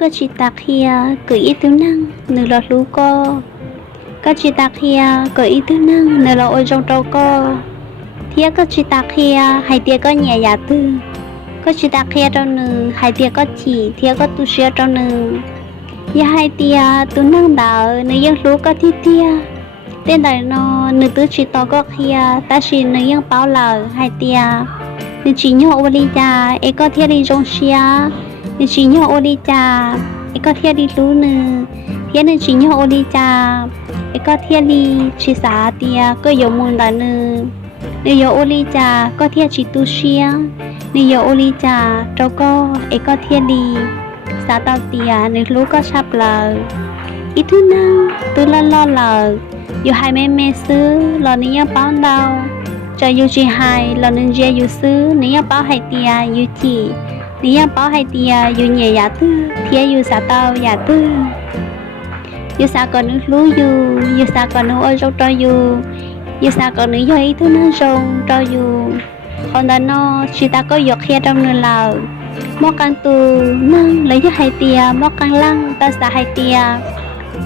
ก็จิตาเคียก็อีตัวนั่งหนึ่งเรารู้ก็จิตาเคียก็อีตัวนั่งหนึ่งเราโอจงโตก็เทียก็จิตาเคียให้เทียก็เหนียยาตื้อก็จิตาเคียตัวหนึ่งให้เทียก็จีเทียก็ตุเชียตัวหนึ่งอย่าให้เทียตัวนั่งดาวหนึ่งยังรู้ก็ที่เทียเต้นได้นอหนึ่งตื้อจิตโตก็เคียแต่ชีหนึ่งยังเป้าเหล่าให้เทียหนึ่งจีโยโอลิจาเอก็เทียริจงเชียหนึ่งจีโยโอลิจาเอก็เทียริรู้หนึ่งเทียหนึ่งจีโยโอลิจาเอก็เทียริชิสาเตียก็โยมุนดาหนึ่งเนโยโอลิจาก็เทียจิตุเชียเนโยโอลิจาเจ้าก็เอก็เทียริสาตาเตียหนึ่งรู้ก็ชับเลยอีทุนังตุลล่อเลยอยู่ให้แม่ซื้อหล่อนี้ยังป้อนดาวจะอยู่จีไฮหล่อนึงเจียอยู่ซื้อนี้ยังป้อนให้เตียอยู่จีนี้ยังป้อนให้เตียอยู่เหนียยาตื้อเทียอยู่สาเตายาตื้ออยู่สาก่อนนึกรู้อยู่สาก่อนนึกเอาจงต่ออยู่สาก่อนนึกย่อยทุนังจงต่ออยู่คนนั้นนอชีตาก็ยกเคียดำเนินเรามอกันตูนั่งเลยอยู่ให้เตียมอกันล่างตาสาให้เตีย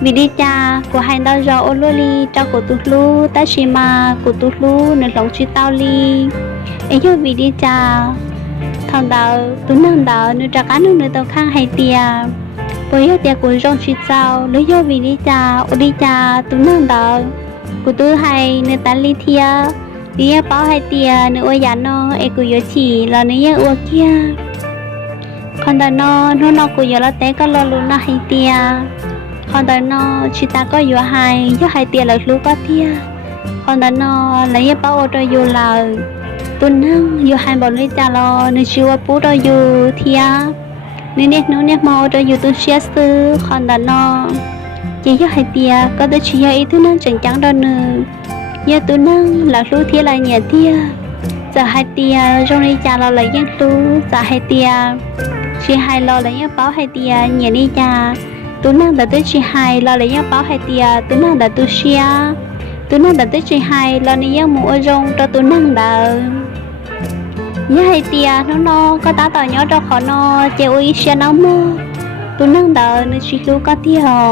วิธีจากูให้ดาวจอโอโลลีจากูตุลูตาชิมากูตุลูในหลงชิตาลีไอ้ยอวิธีจาทางดาวตุนังดาวนึกจากการนึกตัวข้างให้เตียปอยเตียกูจงชิดเจ้าหรือยอวิธีจาโอลิจาตุนังดาวกูตุให้ในตันลิเทียนี่ยังเป้าให้เตียในอวยานอเอกูยฉีเราในยังอวเกียคนตานอนกูยละเตก็รอลุ้นให้เตียคนตานชิตาก็อยู่ให้เตียหลักลูกก็เตียคนตานแล้วยังเป้าอดอยู่เราตุนนั่งอยู่ให้บอลลิจาลอในชื่อว่าปูดอยู่เทียนี่เน็กนู้นเน็กมาอดอยู่ตุเชียซื้อคนตานจีอยู่ให้เตียก็ได้ชี้ให้ทุนั่งจังจังดอนนึงยาตุนั่งหลักลูกเทียไรเนี่ยเตียจะให้เตียตรงนี้จาเราเลยยังรู้จะให้เตียชี้ให้เราเลยยังเป้าให้เตียเนี่ยนี่จาตุนั่งแต่ตัวชี้ให้เราเลยยังเป้าให้เตียตุนั่งแต่ตัวเชียตุนั่งแต่ตัวชี้ให้เราเนี่ยยังหมู่จงตัวตุนั่งเดิมยาให้เตียน้องก็ตาต่อย้อนเราขอนอเจ้าอีเชียน้องโมตุนั่งเดิมนึกชิลูกก็เที่ยว